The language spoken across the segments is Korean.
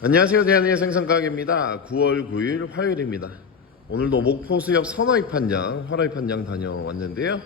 안녕하세요. 대한의 생선가게입니다. 9월 9일 화요일입니다. 오늘도 목포 수협 선어이 판장, 화로이 판장 다녀왔는데요.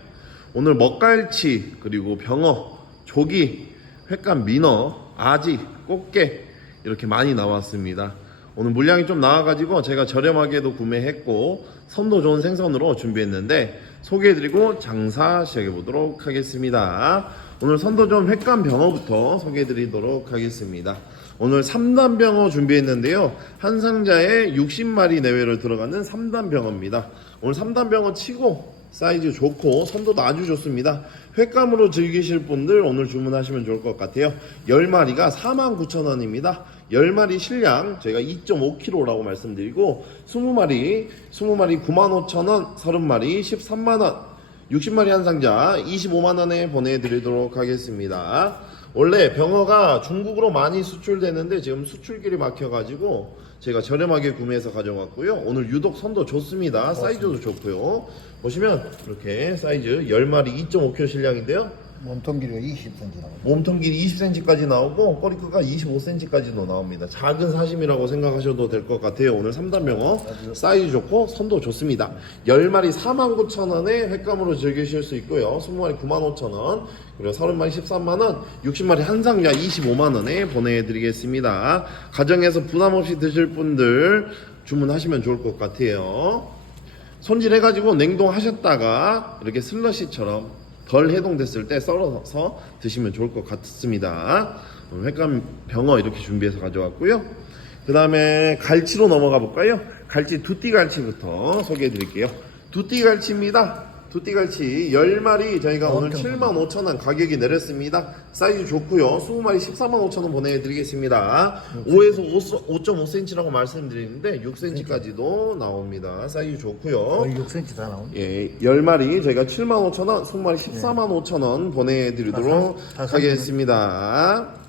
오늘 먹갈치, 그리고 병어, 조기, 횟감 민어, 아지, 꽃게 이렇게 많이 나왔습니다. 오늘 물량이 좀 나와가지고 제가 저렴하게도 구매했고 선도 좋은 생선으로 준비했는데 소개해드리고 장사 시작해보도록 하겠습니다. 오늘 선도 좋은 횟감 병어부터 소개해드리도록 하겠습니다. 오늘 3단 병어 준비했는데요. 한 상자에 60마리 내외를 들어가는 3단 병어입니다. 오늘 3단 병어 치고 사이즈 좋고 선도도 아주 좋습니다. 횟감으로 즐기실 분들 오늘 주문하시면 좋을 것 같아요. 10마리가 49,000원입니다. 10마리 실량 저희가 2.5kg라고 말씀드리고 20마리 20마리 95,000원 30마리 13만원 60마리 한 상자 25만원에 보내드리도록 하겠습니다. 원래 병어가 중국으로 많이 수출되는데 지금 수출길이 막혀가지고 제가 저렴하게 구매해서 가져왔고요. 오늘 유독 선도 좋습니다. 사이즈도 좋고요. 보시면 이렇게 사이즈 10마리 2.5kg 실량인데요. 몸통 길이가 20cm 나오고 몸통 길이 20cm까지 나오고 꼬리 끝가 25cm까지도 나옵니다. 작은 사심이라고 생각하셔도 될 것 같아요. 오늘 3단 병어 사이즈 좋고 선도 좋습니다. 10마리 49,000원에 횟감으로 즐기실 수 있고요. 20마리 95,000원 그리고 30마리 13만원 60마리 한 상자 25만원에 보내드리겠습니다. 가정에서 부담 없이 드실 분들 주문하시면 좋을 것 같아요. 손질해가지고 냉동하셨다가 이렇게 슬러시처럼 덜 해동됐을 때 썰어서 드시면 좋을 것 같습니다. 오늘 횟감 병어 이렇게 준비해서 가져왔고요. 그 다음에 갈치로 넘어가 볼까요? 갈치 두띠 갈치부터 소개해 드릴게요. 두띠 갈치입니다. 두띠 갈치 10마리 저희가 오늘 75,000원 가격이 내렸습니다. 사이즈 좋고요. 20마리 145,000원 보내드리겠습니다. 5에서 5.5cm라고 말씀드리는데 6cm까지도 나옵니다. 사이즈 좋고요. 거의 6cm 다 나오네 예, 10마리 저희가 75,000원, 20마리 145,000원 보내드리도록 다 사- 다 사- 하겠습니다.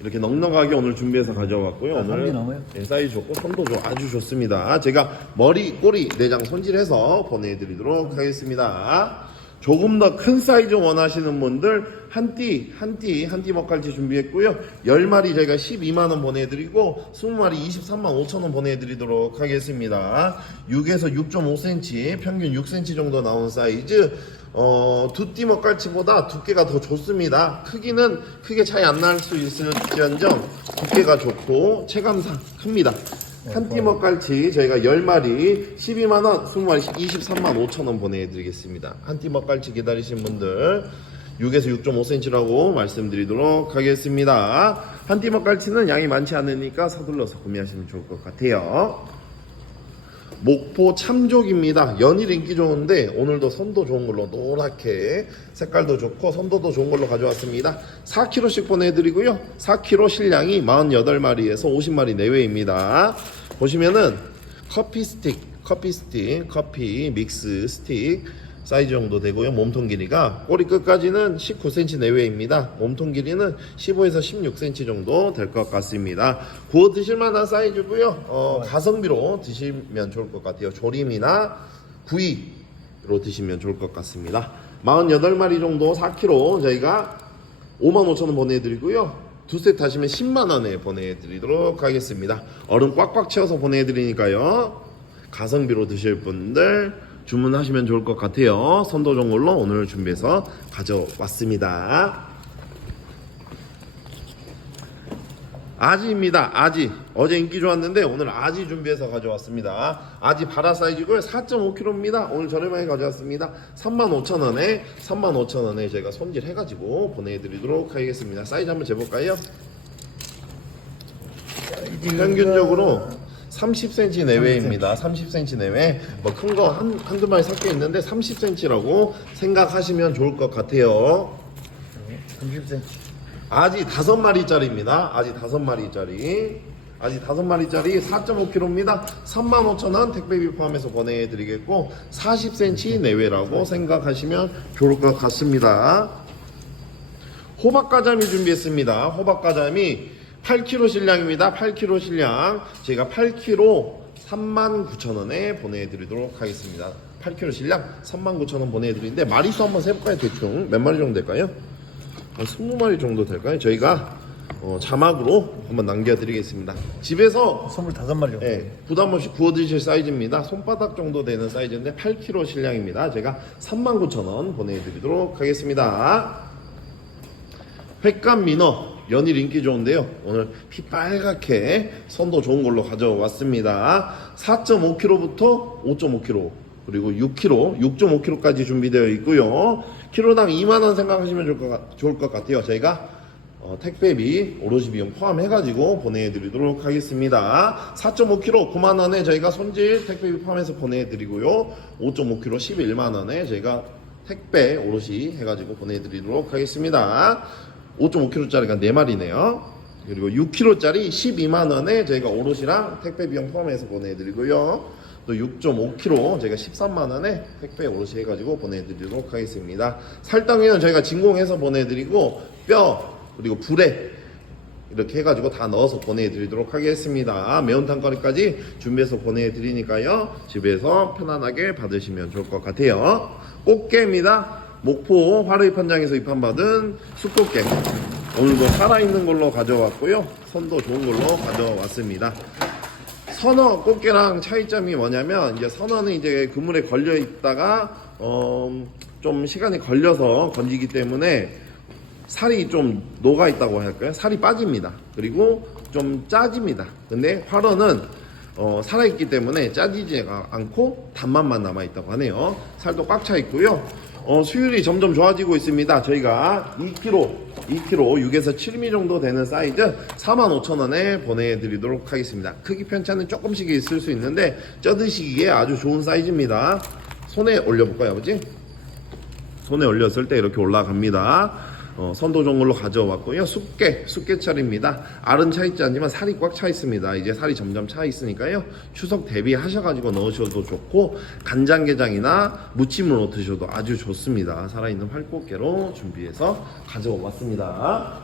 이렇게 넉넉하게 오늘 준비해서 가져왔고요. 다 오늘 넘어요? 예, 사이즈 좋고 손도 좋- 아주 좋습니다. 제가 머리, 꼬리, 내장 손질해서 보내드리도록 하겠습니다. 조금 더 큰 사이즈 원하시는 분들 한 띠, 한 띠, 한 띠 먹갈치 준비했고요. 10마리 저희가 12만원 보내드리고 20마리 23만 5천원 보내드리도록 하겠습니다. 6에서 6.5cm, 평균 6cm 정도 나온 사이즈 어, 두띠 먹갈치보다 두께가 더 좋습니다. 크기는 크게 차이 안 날 수 있을지언정 두께가 좋고 체감상 큽니다. 한띠 먹갈치 저희가 10마리 12만원, 20마리 23만 5천원 보내드리겠습니다. 한띠 먹갈치 기다리신 분들 6에서 6.5cm라고 말씀드리도록 하겠습니다. 한띠 먹갈치는 양이 많지 않으니까 서둘러서 구매하시면 좋을 것 같아요. 목포 참족입니다. 연일 인기 좋은데 오늘도 선도 좋은 걸로 노랗게 색깔도 좋고 선도도 좋은 걸로 가져왔습니다. 4kg씩 보내드리고요. 4kg 실량이 48마리에서 50마리 내외입니다. 보시면은 커피 스틱, 커피 스틱, 커피 믹스 스틱 사이즈 정도 되고요. 몸통 길이가 꼬리 끝까지는 19cm 내외입니다. 몸통 길이는 15에서 16cm 정도 될 것 같습니다. 구워 드실 만한 사이즈고요. 어, 가성비로 드시면 좋을 것 같아요. 조림이나 구이로 드시면 좋을 것 같습니다. 48마리 정도 4kg 저희가 55,000원 보내드리고요. 두 세트 하시면 10만원에 보내드리도록 하겠습니다. 얼음 꽉꽉 채워서 보내드리니까요. 가성비로 드실 분들 주문하시면 좋을 것 같아요. 선도 좋은 걸로 오늘 준비해서 가져왔습니다. 아지입니다. 아지. 어제 인기 좋았는데 오늘 아지 준비해서 가져왔습니다. 아지 바라 사이즈고요. 4.5kg입니다. 오늘 저렴하게 가져왔습니다. 35,000원에 35,000원에 제가 손질해가지고 보내드리도록 하겠습니다. 사이즈 한번 재볼까요? 평균적으로 30cm 내외입니다. 30cm 내외. 뭐 큰 거 한, 한두 마리 섞여 있는데 30cm라고 생각하시면 좋을 것 같아요. 30cm 아지 다섯 마리짜리입니다. 아지 다섯 마리짜리. 아지 다섯 마리짜리 4.5kg입니다. 35,000원 택배비 포함해서 보내드리겠고 40cm 내외라고 생각하시면 좋을 것 같습니다. 호박가자미 준비했습니다. 호박가자미 8kg 실량입니다. 8kg 실량. 제가 8kg 39,000원에 보내드리도록 하겠습니다. 8kg 실량 39,000원 보내드리는데 마리수 한번 세볼까요? 대충 몇 마리 정도 될까요? 한 20마리 정도 될까요? 저희가 어, 자막으로 한번 남겨드리겠습니다. 집에서 선물 다섯 마리 정도. 예, 부담 없이 구워 드실 사이즈입니다. 손바닥 정도 되는 사이즈인데 8kg 실량입니다. 제가 39,000원 보내드리도록 하겠습니다. 횟감 민어 연일 인기 좋은데요. 오늘 피 빨갛게 선도 좋은 걸로 가져왔습니다. 4.5kg부터 5.5kg 그리고 6kg, 6.5kg까지 준비되어 있고요. 키로당 2만 원 생각하시면 좋을 것, 같- 좋을 것 같아요. 저희가 어, 택배비 오로지 비용 포함해가지고 보내드리도록 하겠습니다. 4.5kg 9만 원에 저희가 손질 택배비 포함해서 보내드리고요. 5.5kg 11만 원에 저희가 택배 오롯이 해가지고 보내드리도록 하겠습니다. 5.5kg짜리가 4마리네요. 그리고 6kg짜리 12만원에 저희가 오롯이랑 택배 비용 포함해서 보내드리고요. 또 6.5kg 저희가 13만원에 택배 오롯이 해가지고 보내드리도록 하겠습니다. 살덩이는 저희가 진공해서 보내드리고 뼈 그리고 불에 이렇게 해가지고 다 넣어서 보내드리도록 하겠습니다. 매운탕 거리까지 준비해서 보내드리니까요. 집에서 편안하게 받으시면 좋을 것 같아요. 꽃게입니다. 목포 화로입 현장에서 입판받은 숯꽃게. 오늘도 살아있는 걸로 가져왔고요. 선도 좋은 걸로 가져왔습니다. 선어 꽃게랑 차이점이 뭐냐면 이제 선어는 이제 그물에 걸려 있다가 어, 좀 시간이 걸려서 건지기 때문에 살이 좀 녹아 있다고 할까요? 살이 빠집니다. 그리고 좀 짜집니다. 근데 활어는 어, 살아있기 때문에 짜지지 않고 단맛만 남아 있다고 하네요. 살도 꽉 차 있고요. 어, 수율이 점점 좋아지고 있습니다. 저희가 2kg, 2kg 6에서 7mm 정도 되는 사이즈 45,000원에 보내드리도록 하겠습니다. 크기 편차는 조금씩 있을 수 있는데 쪄드시기에 아주 좋은 사이즈입니다. 손에 올려볼까요, 아버지? 손에 올렸을 때 이렇게 올라갑니다. 어, 선도 좋은 걸로 가져왔고요. 숙게, 숙게살입니다. 알은 차 있지 않지만 살이 꽉 차 있습니다. 이제 살이 점점 차 있으니까요. 추석 대비하셔가지고 넣으셔도 좋고 간장게장이나 무침으로 드셔도 아주 좋습니다. 살아있는 활꽃게로 준비해서 가져왔습니다.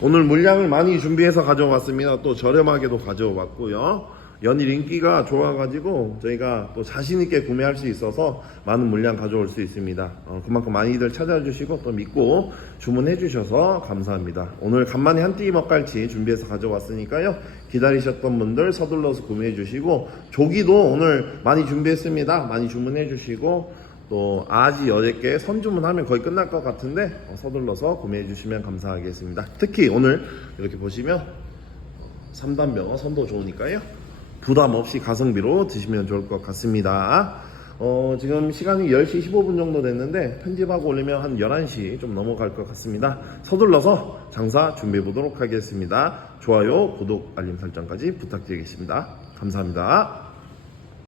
오늘 물량을 많이 준비해서 가져왔습니다. 또 저렴하게도 가져왔고요. 연일 인기가 좋아가지고 저희가 또 자신있게 구매할 수 있어서 많은 물량 가져올 수 있습니다. 어, 그만큼 많이들 찾아주시고 또 믿고 주문해 주셔서 감사합니다. 오늘 간만에 한띠 먹갈치 준비해서 가져왔으니까요. 기다리셨던 분들 서둘러서 구매해 주시고 조기도 오늘 많이 준비했습니다. 많이 주문해 주시고 또 아지 여덟 선주문하면 거의 끝날 것 같은데 어, 서둘러서 구매해 주시면 감사하겠습니다. 특히 오늘 이렇게 보시면 3단병 선도 좋으니까요. 부담 없이 가성비로 드시면 좋을 것 같습니다. 어, 지금 시간이 10시 15분 정도 됐는데 편집하고 올리면 한 11시 좀 넘어갈 것 같습니다. 서둘러서 장사 준비해 보도록 하겠습니다. 좋아요, 구독, 알림 설정까지 부탁드리겠습니다. 감사합니다.